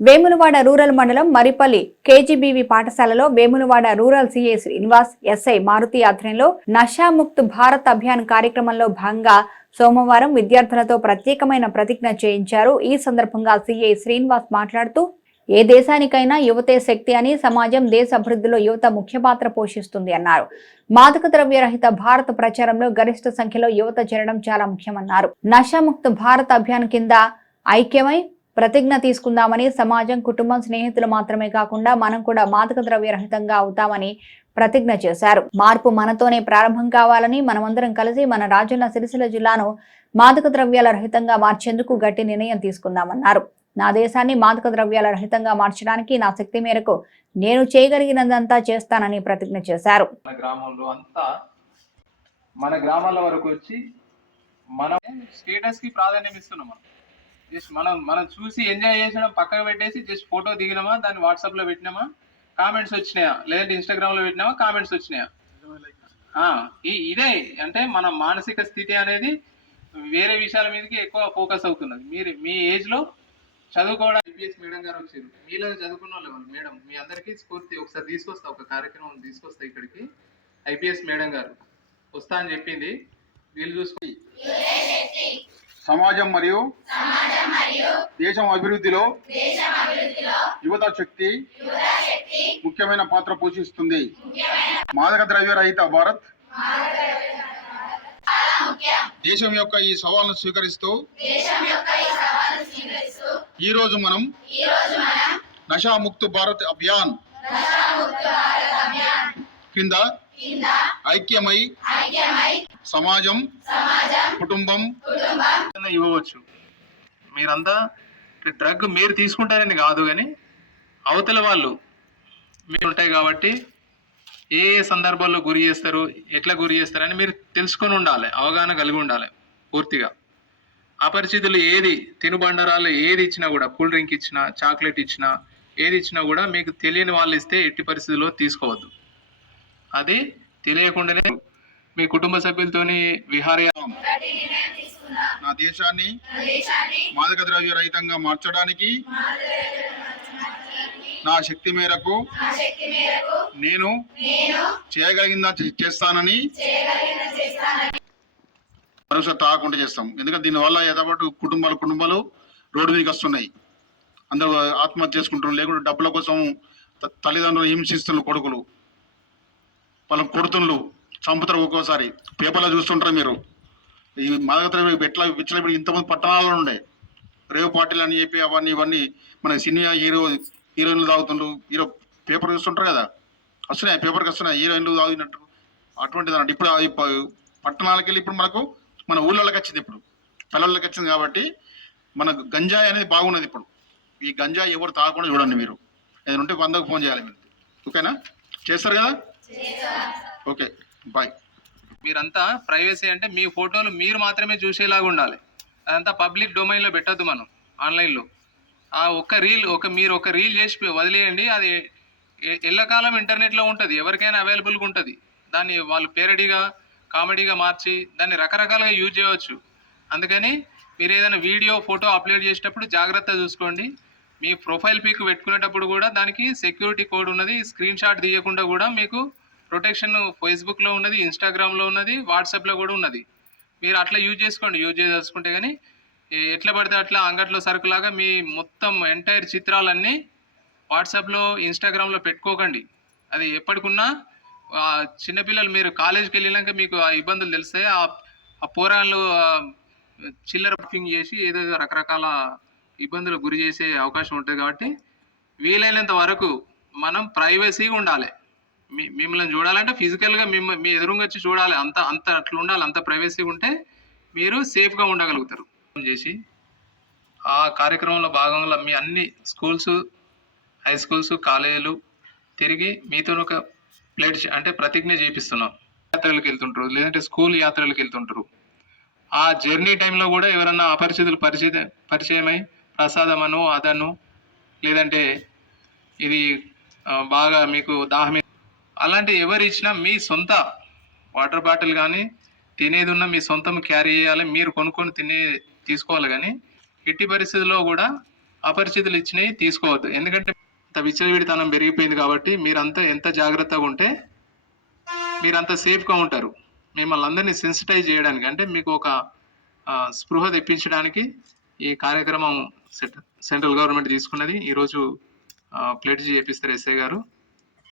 Vemulawada rural మండలం Maripalli KGBV పాఠశాలలో Vemulawada rural CI Srinivas SI Maruthi ఆధ్వర్యంలో నషాముక్త్ భారత్ అభియాన్ కార్యక్రమంలో భాగంగా సోమవారం విద్యార్థులతో ప్రత్యేకమైన ప్రతిజ్ఞ చేయించారు. ఈ సందర్భంగా సిఐ శ్రీనివాస్ మాట్లాడుతూ ఏ దేశానికైనా యువతే శక్తి అని సమాజం దేశ అభివృద్ధిలో యువత ముఖ్య పాత్ర పోషిస్తుంది అన్నారు. మాదక ద్రవ్య రహిత ప్రచారంలో గరిష్ట సంఖ్యలో యువత చేరడం చాలా ముఖ్యమన్నారు. నషాముక్త భారత్ అభియాన్ కింద ఐక్యమై ప్రతిజ్ఞ తీసుకుందామని సమాజం కుటుంబం స్నేహితులు మాత్రమే కాకుండా మనం కూడా మాదక ద్రవ్య రహితంగా అవుతామని ప్రతిజ్ఞ చేశారు. మార్పు మనతోనే ప్రారంభం కావాలని మనమందరం కలిసి మన రాజన్న సిరిసిల్ల జిల్లాను మాదక ద్రవ్యాల రహితంగా మార్చేందుకు గట్టి నిర్ణయం తీసుకుందామన్నారు. నా దేశాన్ని మాదక ద్రవ్యాల రహితంగా మార్చడానికి నా శక్తి మేరకు నేను చేయగలిగినదంతా చేస్తానని ప్రతిజ్ఞ చేశారు. మన గ్రామంలో అంతా మన గ్రామాల వరకు వచ్చి మనం స్టేటస్కి ప్రాధాన్యం ఇస్తున్నాం జస్ట్ మనం మనం చూసి ఎంజాయ్ చేసినాం పక్కన పెట్టేసి జస్ట్ ఫోటో దిగినామా దాన్ని వాట్సాప్లో పెట్టినామా? కామెంట్స్ వచ్చినాయా? లేదంటే ఇన్స్టాగ్రామ్లో పెట్టినామా? కామెంట్స్ వచ్చినాయా? ఇదే అంటే మన మానసిక స్థితి అనేది వేరే విషయాల మీదకి ఎక్కువ ఫోకస్ అవుతున్నది. మీరు మీ ఏజ్లో చదువుకోవడం ఐపీఎస్ మేడం గారు వచ్చారు. మీలో చదువుకున్న వాళ్ళు మేడం మీ అందరికీ స్ఫూర్తి. ఒకసారి తీసుకొస్తా ఒక కార్యక్రమం తీసుకొస్తా ఇక్కడికి. ఐపీఎస్ మేడం గారు వస్తా అని చెప్పింది. వీళ్ళు చూసుకుని సమాజం మరియు దేశం అభివృద్ధిలో యువత శక్తి ముఖ్యమైన పాత్ర పోషిస్తుంది. మాదక ద్రవ్య రహిత భారత్ దేశం యొక్క ఈ సవాల్ను స్వీకరిస్తూ ఈ రోజు మనం నషా ముక్త్ భారత్ అభియాన్ కింద ఐక్యమై సమాజం కుటుంబం ఇవ్వవచ్చు. మీరంతా డ్రగ్ మీరు తీసుకుంటారని కాదు కానీ అవతల వాళ్ళు మీరు ఉంటాయి కాబట్టి ఏ ఏ సందర్భాల్లో గురి చేస్తారు ఎట్లా గురి చేస్తారని మీరు తెలుసుకొని ఉండాలి అవగాహన కలిగి ఉండాలి పూర్తిగా. అపరిచితులు ఏది తినుబండరాలు ఏది ఇచ్చినా కూడా కూల్ డ్రింక్ ఇచ్చినా చాక్లెట్ ఇచ్చినా ఏది ఇచ్చినా కూడా మీకు తెలియని వాళ్ళు ఇస్తే ఎట్టి పరిస్థితుల్లో తీసుకోవద్దు. అది తెలియకుండానే మీ కుటుంబ సభ్యులతోని విహారయాత్ర నా దేశాన్ని మాదక ద్రవ్య రహితంగా మార్చడానికి నా శక్తి మేరకు నేను చేయగలిగిందా చే- చేస్తానని భరోసా తాగకుండా చేస్తాం. ఎందుకంటే దీనివల్ల ఏదోపాటు కుటుంబాలు కుటుంబాలు రోడ్డు మీదకి వస్తున్నాయి. అందరూ ఆత్మహత్య చేసుకుంటున్నారు. లేకుంటే డబ్బుల కోసం తల్లిదండ్రులు హింసిస్తున్నారు కొడుకులు. వాళ్ళని కొడుతుండ్రు చంపుతారు ఒక్కోసారి. పేపర్లో చూస్తుంటారు మీరు. ఈ మాదక ద్రవ్య ఎట్లా విచ్చల ఇంతమంది పట్టణాల్లో ఉండే. రేవు పార్టీలు అని చెప్పి అవన్నీ ఇవన్నీ మన సినిమా హీరో హీరోయిన్లు తాగుతుండ్రు. హీరో పేపర్ చూస్తుంటారు కదా. వస్తున్నాయి? పేపర్కి వస్తున్నాయి? హీరోయిన్లు తాగినట్టు. అటువంటిది అన్నట్టు. ఇప్పుడు పట్టణాలకు వెళ్ళి ఇప్పుడు మనకు మన ఊళ్ళోకి వచ్చింది ఇప్పుడు. పల్లెళ్ళకి వచ్చింది కాబట్టి మన గంజాయి అనేది బాగున్నది ఇప్పుడు. ఈ గంజాయి ఎవరు తాగకుండా చూడండి మీరు. ఏదైనా ఉంటే వందకు ఫోన్ చేయాలి మీరు. ఓకేనా? చేస్తారు కదా? ఓకే. బాయ్ మీరంతా ప్రైవసీ అంటే మీ ఫోటోలు మీరు మాత్రమే చూసేలాగా ఉండాలి. అదంతా పబ్లిక్ డొమైన్లో పెట్టద్దు మనం ఆన్లైన్లో ఆ ఒక్క రీల్ ఒక మీరు ఒక రీల్ చేసి వదిలేయండి అది ఎల్లకాలం ఇంటర్నెట్లో ఉంటుంది ఎవరికైనా అవైలబుల్గా ఉంటుంది. దాన్ని వాళ్ళు పేరడీగా కామెడీగా మార్చి దాన్ని రకరకాలుగా యూజ్ చేయవచ్చు. అందుకని మీరు ఏదైనా వీడియో ఫోటో అప్లోడ్ చేసేటప్పుడు జాగ్రత్త చూసుకోండి. మీ ప్రొఫైల్ పిక్ పెట్టుకునేటప్పుడు కూడా దానికి సెక్యూరిటీ కోడ్ ఉన్నది స్క్రీన్ షాట్ తీయకుండా కూడా మీకు ప్రొటెక్షన్ ఫేస్బుక్లో ఉన్నది ఇన్స్టాగ్రామ్లో ఉన్నది వాట్సాప్లో కూడా ఉన్నది. మీరు అట్లా యూజ్ చేసుకోండి యూజ్ చేసుకుంటే కానీ ఎట్లా పడితే అట్లా అంగట్లో సరుకులాగా మీ మొత్తం ఎంటైర్ చిత్రాలన్నీ వాట్సాప్లో ఇన్స్టాగ్రామ్లో పెట్టుకోకండి. అది ఎప్పటికున్నా చిన్నపిల్లలు మీరు కాలేజీకి వెళ్ళినాక మీకు ఆ ఇబ్బందులు తెలిస్తే ఆ ఆ పోరాళ్ళు చిల్లర బుకింగ్ చేసి ఏదో రకరకాల ఇబ్బందులకు గురి చేసే అవకాశం ఉంటుంది కాబట్టి వీలైనంత వరకు మనం ప్రైవసీగా ఉండాలి. మిమ్మల్ని చూడాలంటే ఫిజికల్గా మిమ్మల్ని మీ ఎదురుగా వచ్చి చూడాలి. అంత అంత అట్లా ఉండాలి. అంత ప్రైవసీ ఉంటే మీరు సేఫ్గా ఉండగలుగుతారు. చేసి ఆ కార్యక్రమంలో భాగంలో మీ అన్ని స్కూల్స్ హై స్కూల్స్ కాలేజీలు తిరిగి మీతో ఒక ప్లేట్ అంటే ప్రతిజ్ఞ చేపిస్తున్నాం. యాత్రలకు వెళ్తుంటారు. లేదంటే స్కూల్ యాత్రలకు వెళ్తుంటారు. ఆ జర్నీ టైంలో కూడా ఎవరన్నా అపరిచితులు పరిచయ పరిచయమై ప్రసాదమను అదను లేదంటే ఇది బాగా మీకు దాహమే అలాంటి ఎవరు ఇచ్చినా మీ సొంత వాటర్ బాటిల్ కానీ తినేది ఉన్న మీ సొంతం క్యారీ చేయాలి మీరు కొనుక్కొని తినే తీసుకోవాలి కానీ ఎట్టి పరిస్థితుల్లో కూడా అపరిచితులు ఇచ్చినవి తీసుకోవద్దు. ఎందుకంటే విచ్చలవిడితనం పెరిగిపోయింది కాబట్టి మీరంతా ఎంత జాగ్రత్తగా ఉంటే మీరంత సేఫ్గా ఉంటారు. మిమ్మల్ని అందరినీ సెన్సిటైజ్ చేయడానికి అంటే మీకు ఒక స్పృహ తెప్పించడానికి ఈ కార్యక్రమం సెంట్రల్ గవర్నమెంట్ తీసుకున్నది. ఈరోజు ప్లేట్ చేపిస్తారు ఎస్ఐ గారు.